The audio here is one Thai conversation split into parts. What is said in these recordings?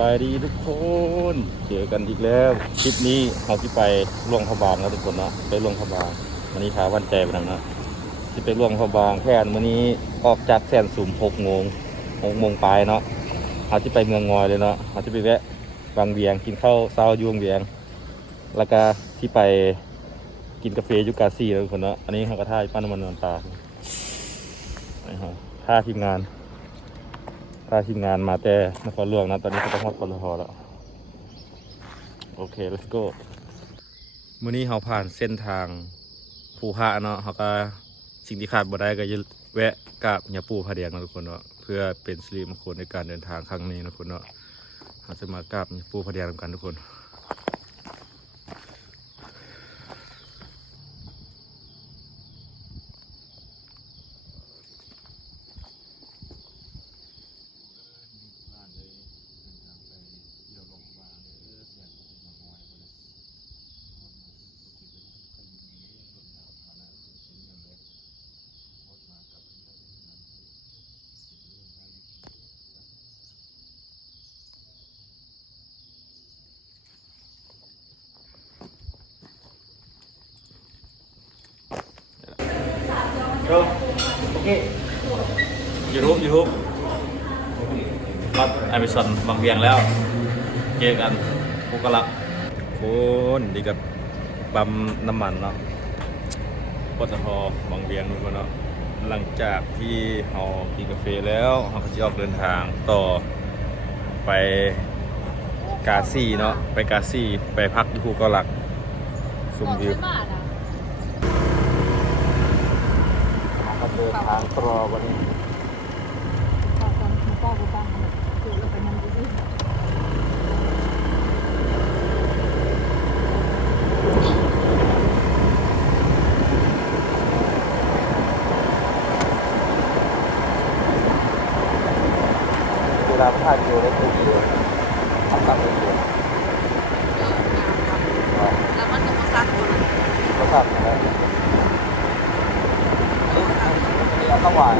บายดีทุกคนเจอกันอีกแล้วคลิปนี้เราที่ไปหลวงพระบางนะทุกคนเนาะไปหลวงพระบางวันนี้ท้าวันใจไปนังนะที่ไปหลวงพระบางแค่วันนี้ออกจากแสนสุม6 โมงปลายเนาะเราที่ไปเมืองงอยเลยเนาะเราที่ไปแวะบางเวียงกินข้าวเช้าอยู่บางเวียงแล้วก็ที่ไปกินกาแฟยูกาซี่นะทุกคนเนาะอันนี้เขาก็ท่าปั้นมันนอนตาท่าทีมงานมาแต่นครหลวงนะตอนนี้เขาต้องฮอดปตทแล้วโอเค let's go มื้อนี้เราผ่านเส้นทางภูพระเนาะเขาก็สิ่งที่ขาดบ่ได้ก็จะแวะกราบย่าปู่พระแดงนะทุกคนเนาะเพื่อเป็นสิริมงคลในการเดินทางครั้งนี้นะทุกคนเนาะเราจะมากราบย่าปู่พระแดงกันทุกคนโอเคYouTube รถไอเวสันบางเวียงแล้วเจอกันพวกกะลักคนดีกับปั๊มน้ำมันเนาะปตทบางเวียงนู่นเนาะหลังจากที่เรากินกาแฟแล้วเราก็จะออกเดินทางต่อไปกาซี่เนาะไปกาซี่ไปพักที่ภูกะลักชมวิวเดินทางตรอวันนี้เวลาถ่ายวิดีโอได้ตัวดีเลยทำตามเลยแล้วมันก็สั่งคน ก็สั่งแล้วนี่เอาข้าวหวาน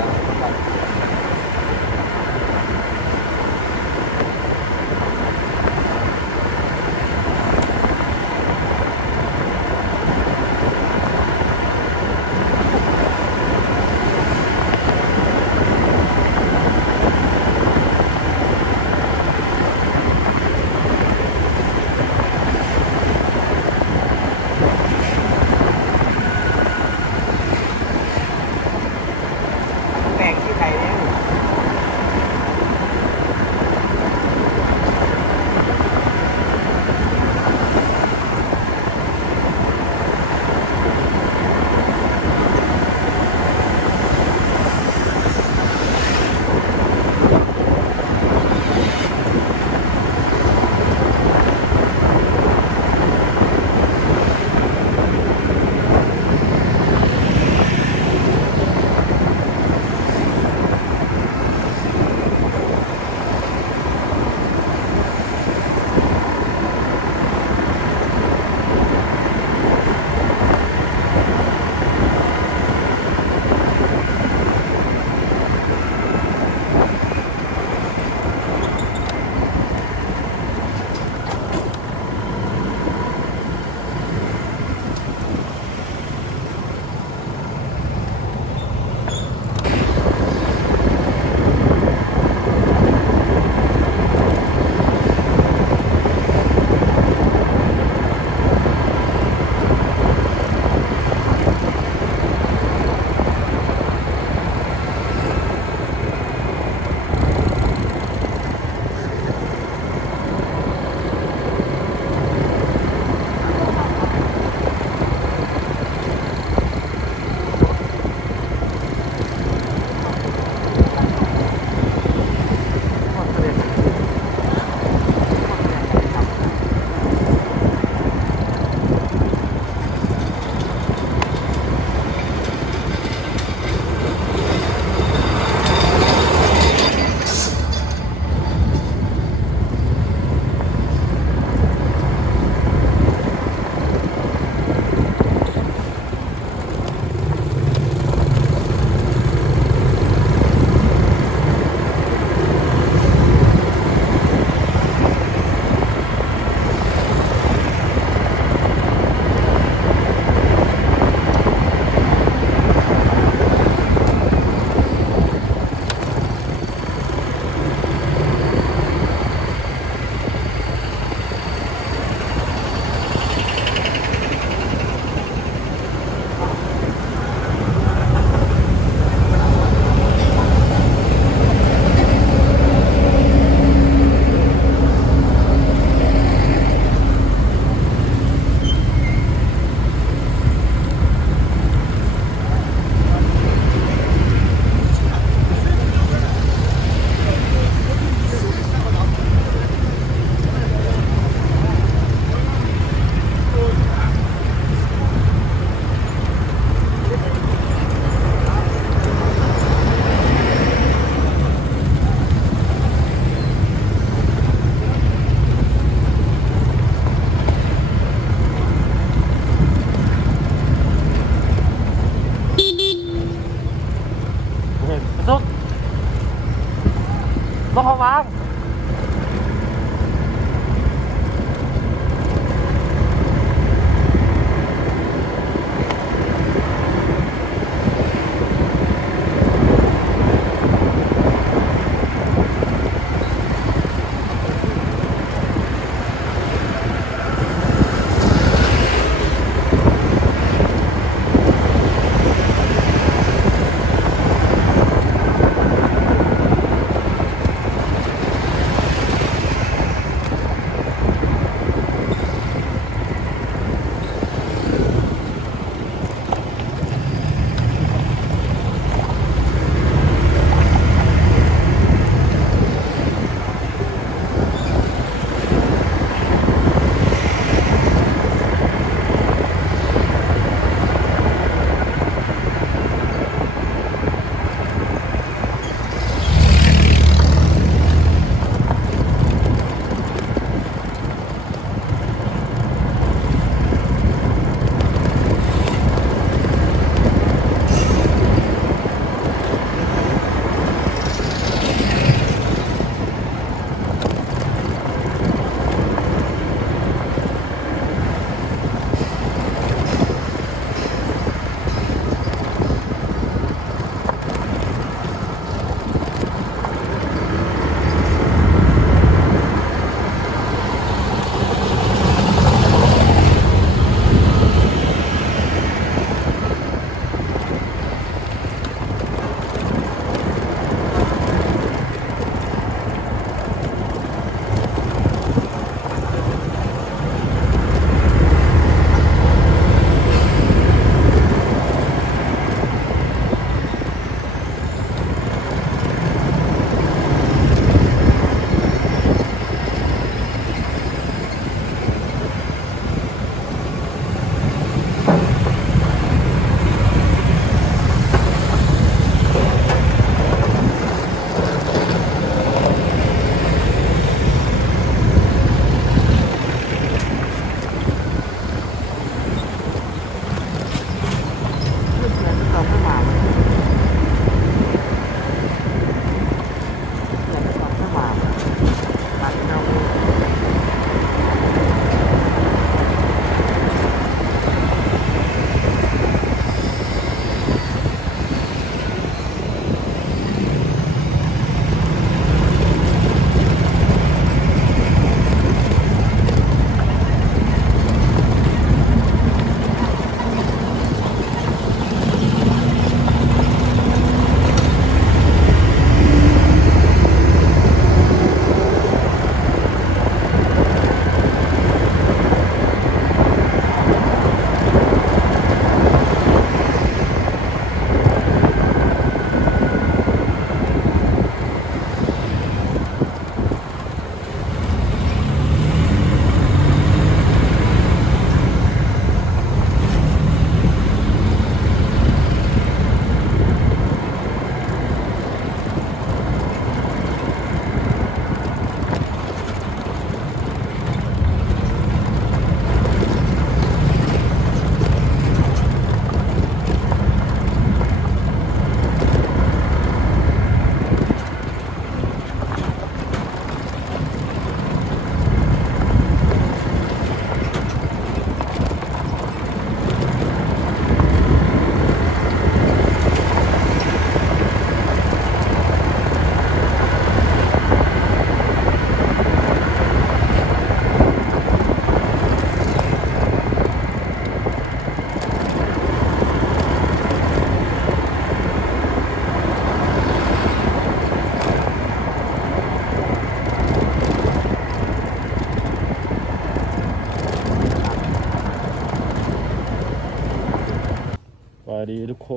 วัสดีทุกค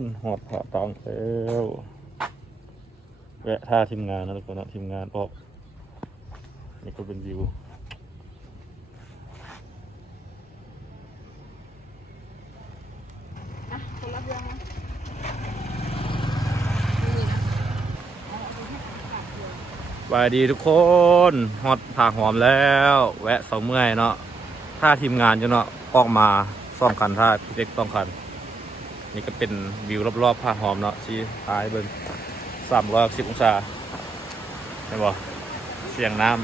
นหอดผ่าตังแล้วแวะท่าทีมงานนะทุกคนนะทีมงานออกนี่ก็เป็นวิวคนรับยังนะสวัสดีทุกคนฮอดผ่าหอมแล้วแวะเสาเมื่อยเนาะท่าทีมงานอยู่เนาะออกมาซ่อมคันท่าพี่เล็กต้องคันนี่ก็เป็นวิวรอบๆผ่าหอมเนาะชี้ท้ายเบิ้ง310 องศาใน ห็นบ่เสียงน้ำ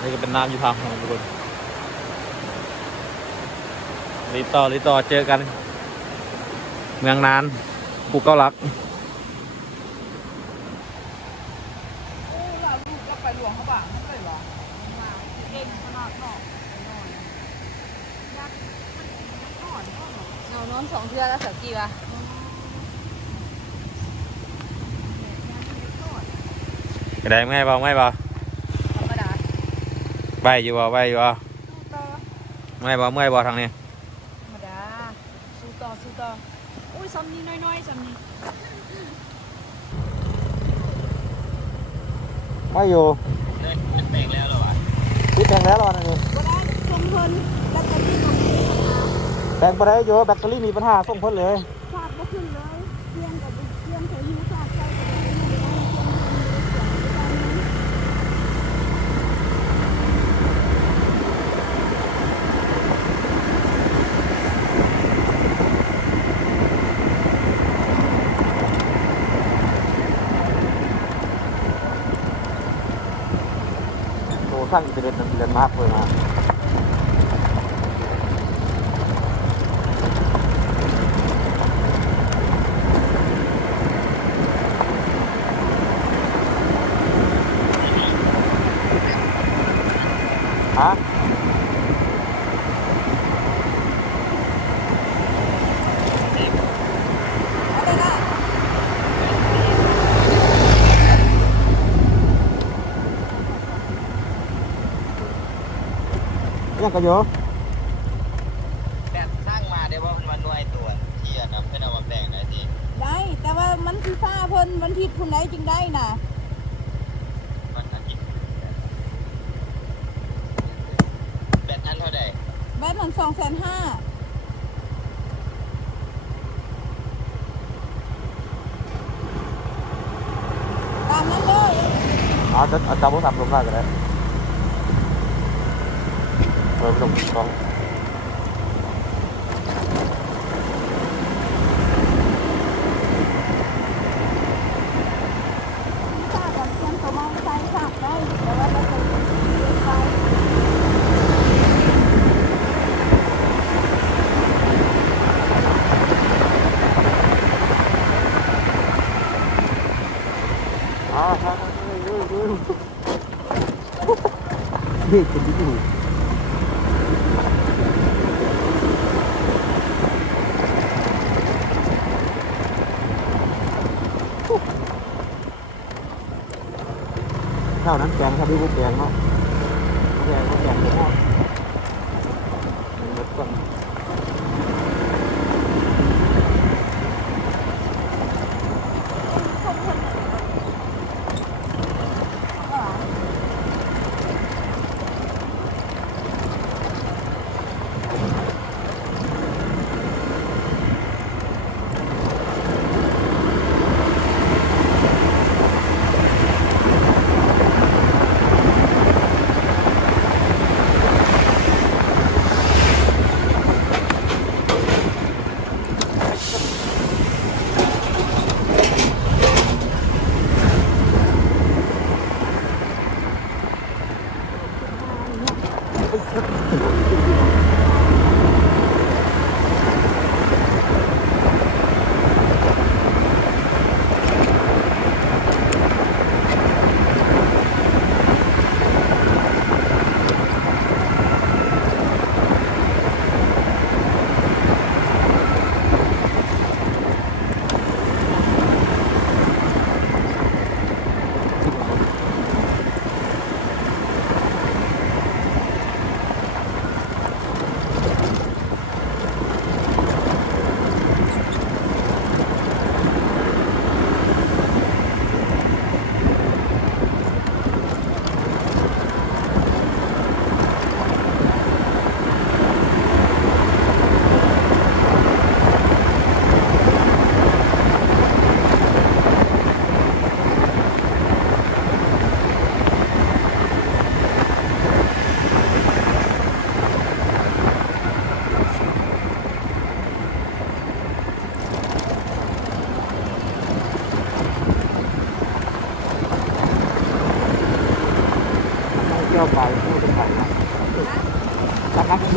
นี่ก็เป็นน้ำอยู่ทางของทุกคนรีต่อเจอกัน เมืองนานภูเก้าลัก เราไปหลวงเขาบ้างไม่เคยหรอมาเองขนาดนอกนอนยักษ์นอนนอน2 เทื่อแล้วสักกี่วะ กระไดง่ายเบา ธรรมดา ใบอยู่บ่ง่ายเบาทางนี้ ธรรมดาสู้ต่ออุ้ยซ้ำนี้น้อยๆซ้ำนี้ ไม่อยู่ มันแตกแล้วเหรอวะ พี่แทงแล้วรอหน่อยนี่ ก็ได้ส่งเพิ่นแบตเตอรี่ตรงนี้ แทงไปได้อยู่แบตเตอรี่มีปัญหาส่งพ้นเลย ฟาดก็ขึ้นเลยเพียงกับเพียงเขาหิวฟาดใส่ก็ได้ไม่ได้เพียงโอ้สร้างอินเทอร์เน็ตมันเรียนมากเลยนะฮะยังก็เยอะ แบบสร้างมาได้ว่ามันมาหน่วยตัวที่อะครับเป็นเอามาแบ่งได้ที ได้แต่ว่ามันคือฟ้าเพิ่นวันทิศพุ่นใดจึงได้น่ะ มันอาทิตย์แบตอันเท่าใด แบตมัน250,000ตามนั้นเลย เอาจับโทรศัพท์ลงได้ก็ได้ไม่ต้อง ฟ้ากับเพียงตัวมันใส่ฝากได้แต่ว่าเราจะไป อ๋อครับเด็กคนที่อยู่เท่านั้นแกงครับพี่พวกแกงเนาะแกงเยอะมากเดี๋ยวก่อน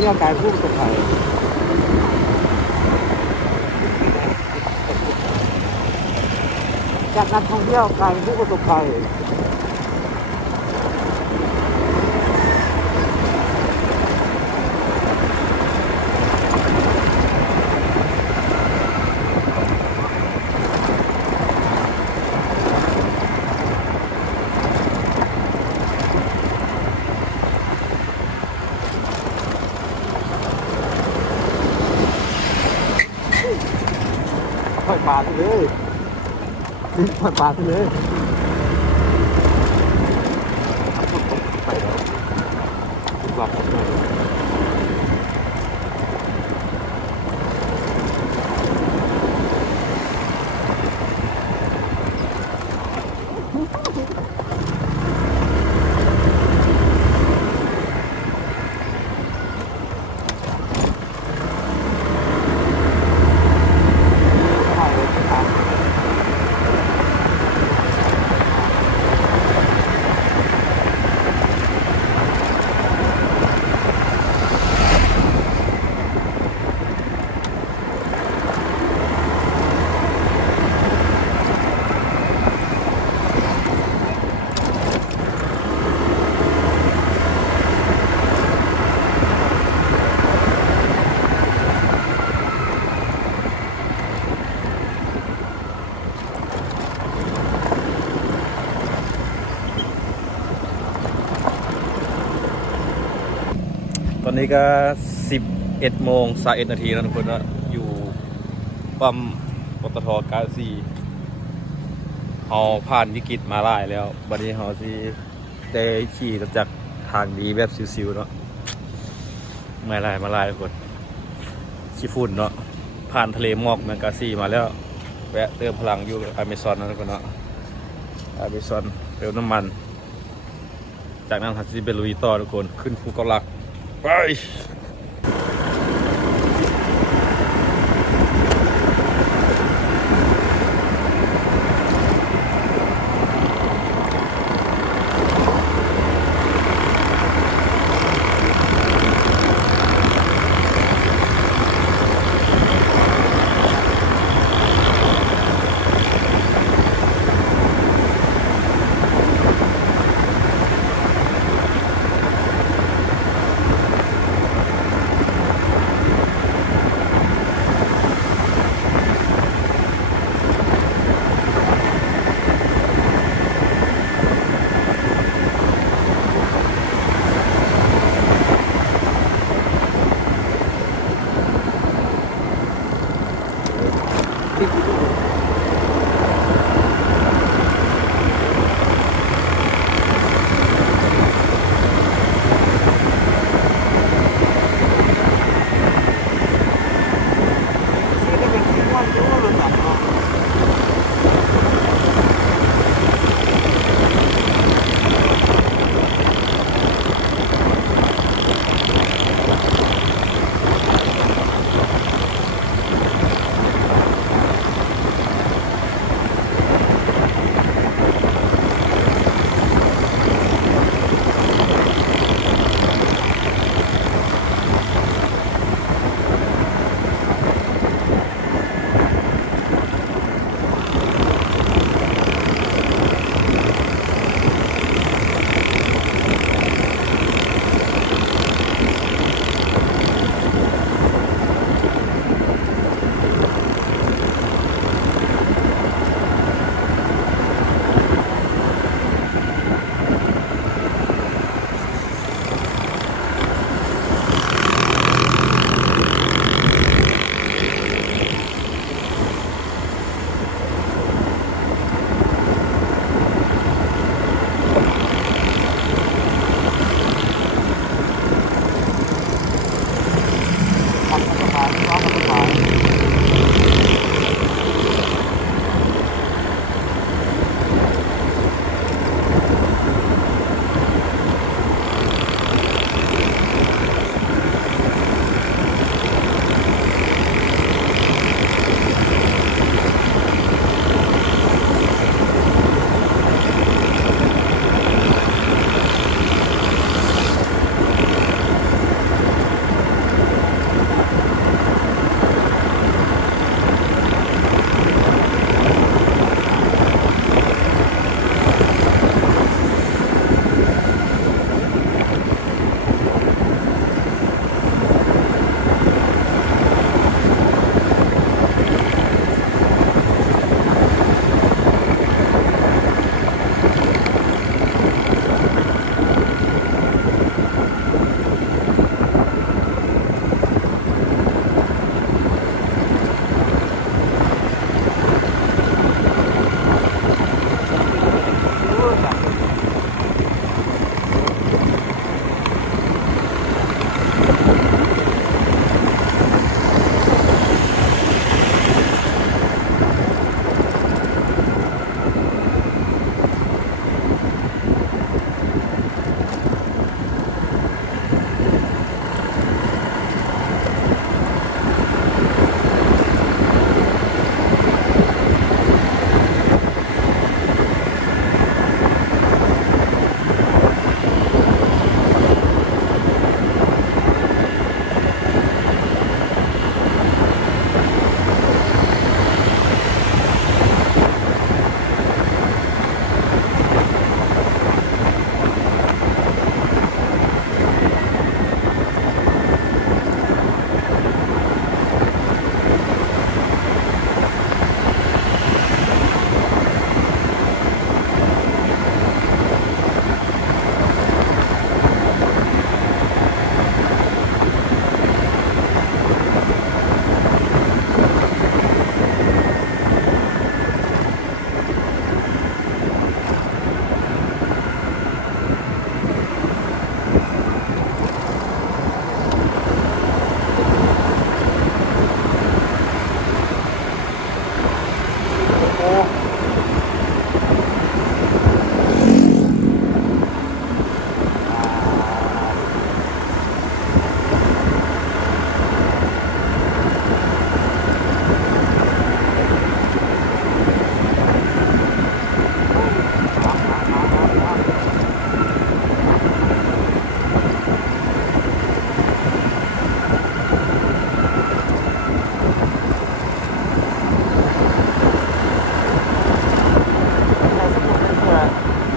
เที่ยวกายผู้ประสบภัยจากนักท่องเที่ยวกายผู้ประสบภัยปล่อยปลาไปเลยปล่อยปลาไปเลยไปแล้วดีกว่าตอนนี้ก็11 โมง 21 นาทีแล้วทุกคนนะอยู่ปั๊มปตท.กาซีเราผ่านวิกฤตมาหลายแล้วบัดนี้เราสิได้ขี่รถจักรทางดีแบบซิวๆเนาะมาหลายทุกคนขี้ฝุ่นเนาะผ่านทะเลหมอกเมืองกาซีมาแล้วแวะเติมพลังอยู่อเมซอนนะทุกคนเนาะอเมซอนเติมน้ำมันจากนั้นเราจะไปลุยต่อทุกคนขึ้นภูเกาลักไป เ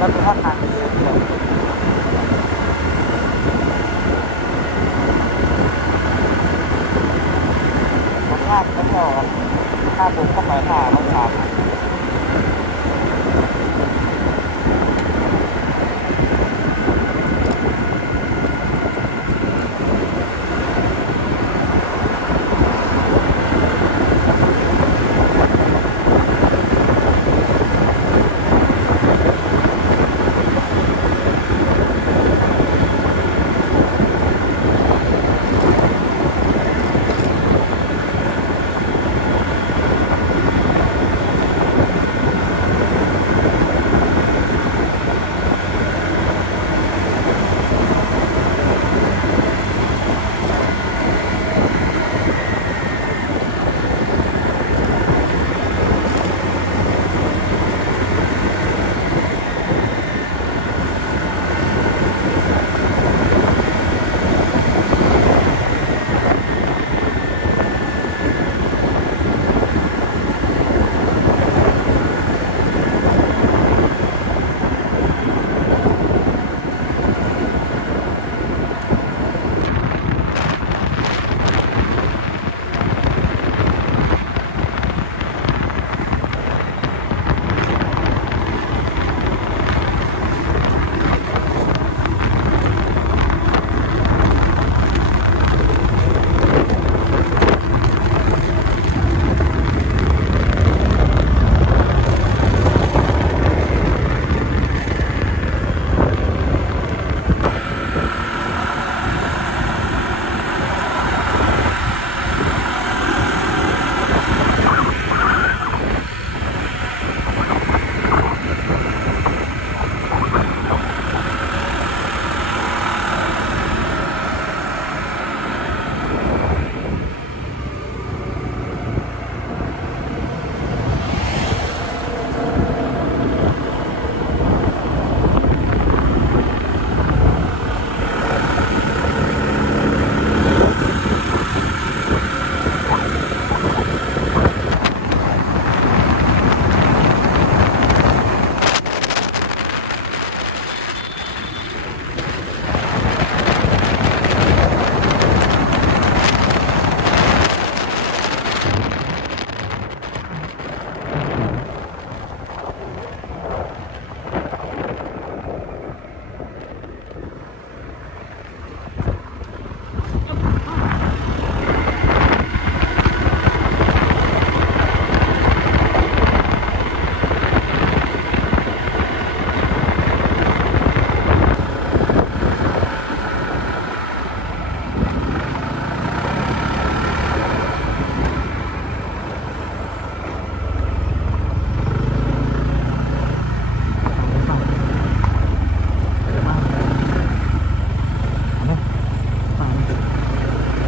แล้วก็ถ้าทางเยอะเลยผมว่าก็พอถ้าผมเข้าไปถ้าต้องทำไ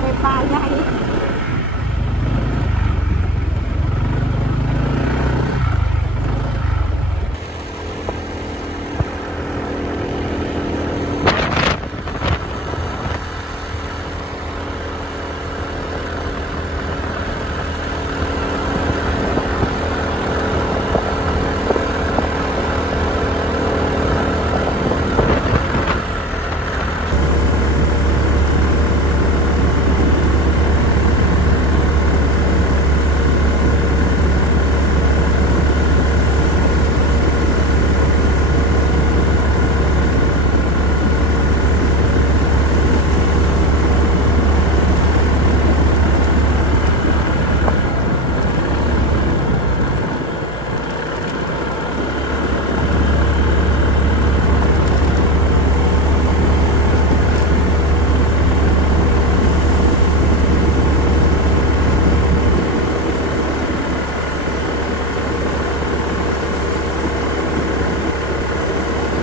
ปปลาใหญ่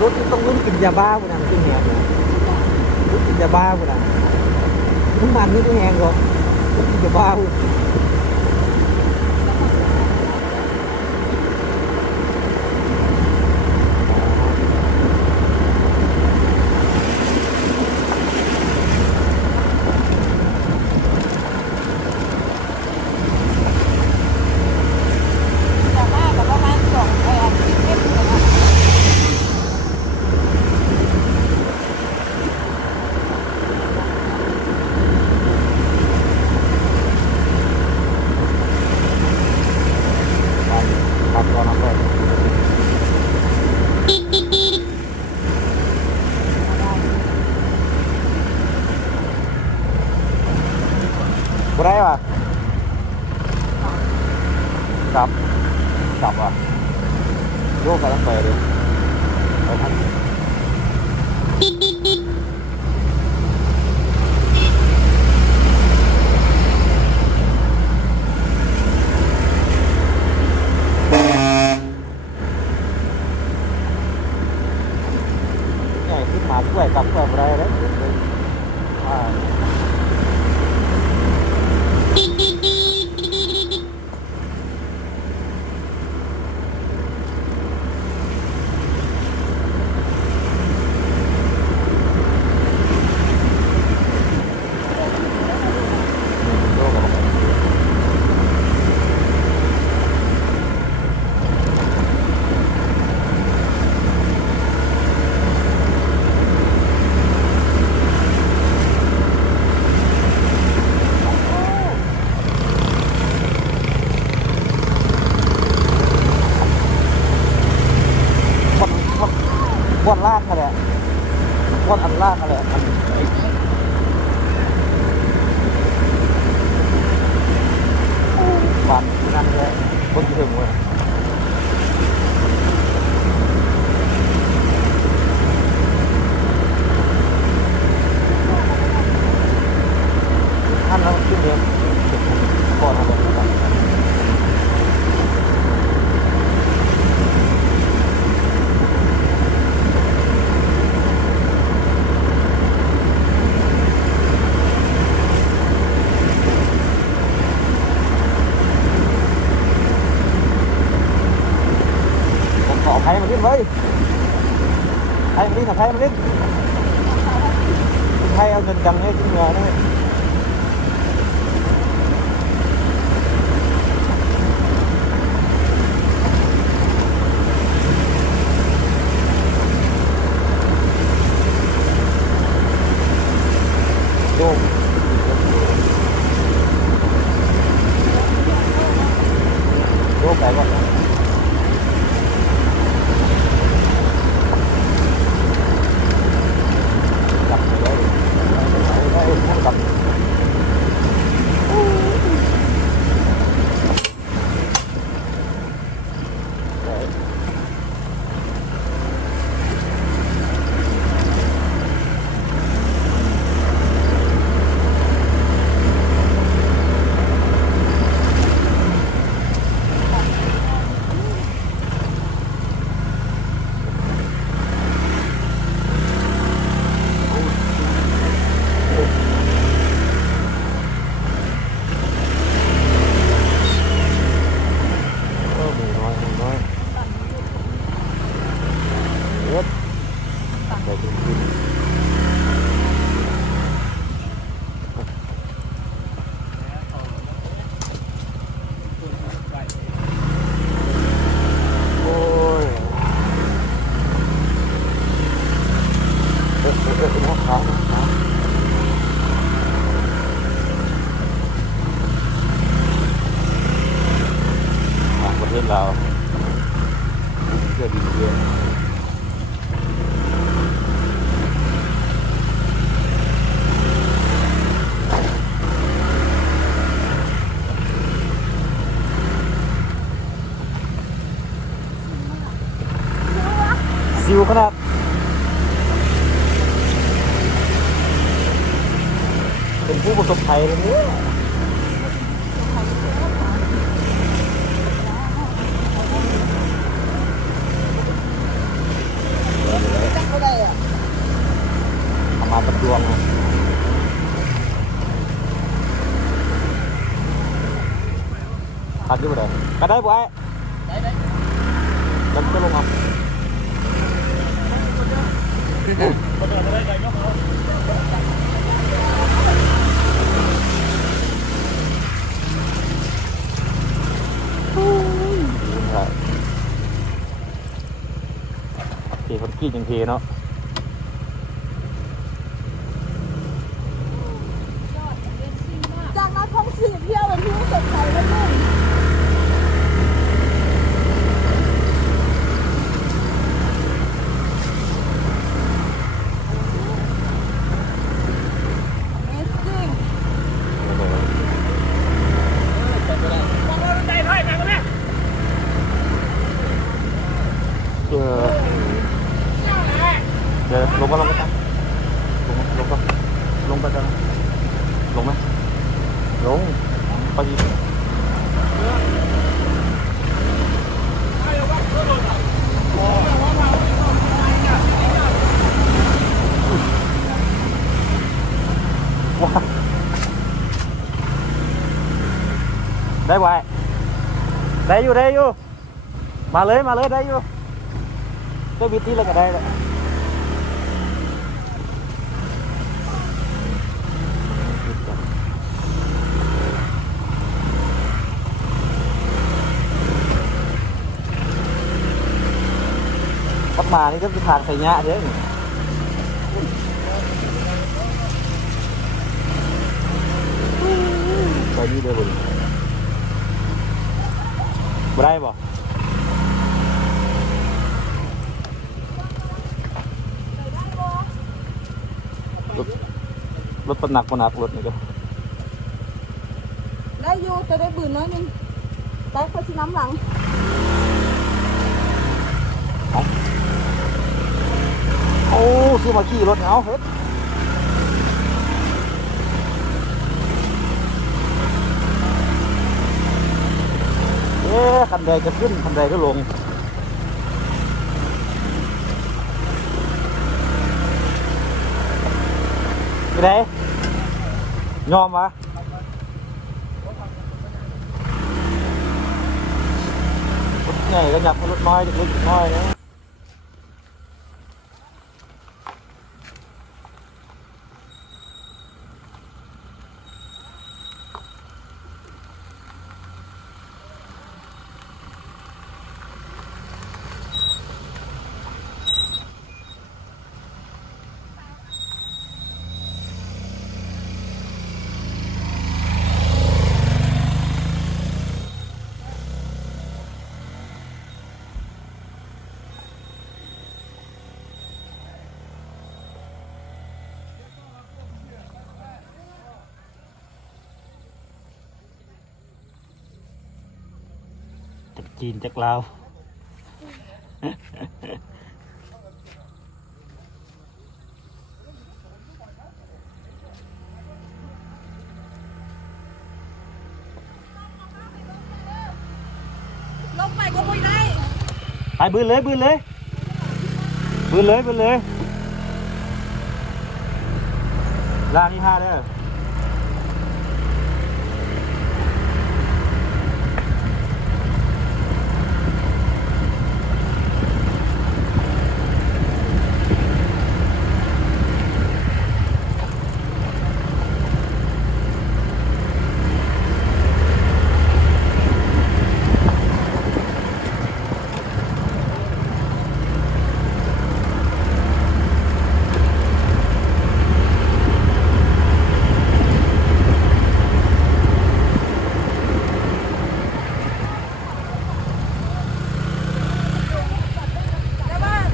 รถต้องรุ่นกินยาบ้าบุนะกินแหงนะรถกินยาบ้าบุนะน้ำมันนี่ก็แหงหรอกรถกินยาบ้าบุ อน้ำเลยกูได้ป่ะจับอ่ะโยกไปตั้งไปเลยไปทันใหญ่ขึ้นมาช่วยจับช่วยอะไรแล้วบนล่างอะไรบนอันล่างอะไรอันบานนั่นเลยบนที่ถึงเลยท่านเราขึ้นเองก่อนอะไรต่างขอใครมาเล่นเว้ยใครมาเล่นกับใครมาเล่นใครเอาเงินดังให้ขึ้นเงินนี่โยกโยกไปก่อนนะจับเลยได้ทั้งกับประเทศเราเชื่อดีเยอะซิวขนาดเป็นผู้ประสบภัยเลยเนี่ยมาประดวงขัดอยู่เลยก็ได้บ่ไอ้ได้มันจะลงอ่ะเทคนกี้ยังเทเนาะจากนักท่องเที่ยวเที่ยวเป็นที่สดใสและนุ่ม เดี๋ยวลงมากันลงก็ลงไปกันลงไหมลงพอดีว้าได้ไวได้อยู่มาเลยได้อยู่ได้วิธีแล้วก็ได้แล้วขับมานี่ก็เป็นทางใส่ยะเด้อไปนี่เด้อบุญบ่ได้บ่รถปนักรถนี่ก็ ได้อยู่แต่ได้บืนน้อยนึงแต่เขาชิน้ำหลัง โอ้ซื้อมาขี่รถเอาเฮ็ดคันใดจะขึ้นคันใดก็ลงไปไหนยอมวะรถใหญ่ก็หยับรถน้อยเด็กๆน้อยนะจากจีนจากลาว ลงไปก็ไม่ได้ ไปบืนเลยลานี่5เด้อ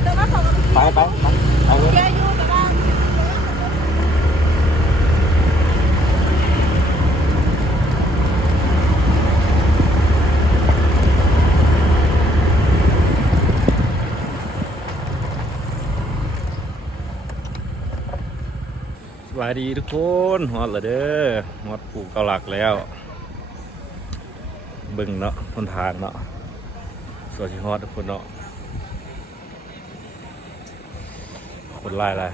แต่ว่าของ ไปเลย แกอยู่แต่ว่า สวัสดีทุกคนฮอดละเด้อฮอดปูเกาหลักแล้วเบิ่งเนาะทนทางเนาะสวัสดีฮอดทุกคนเนาะคนไล่อะไร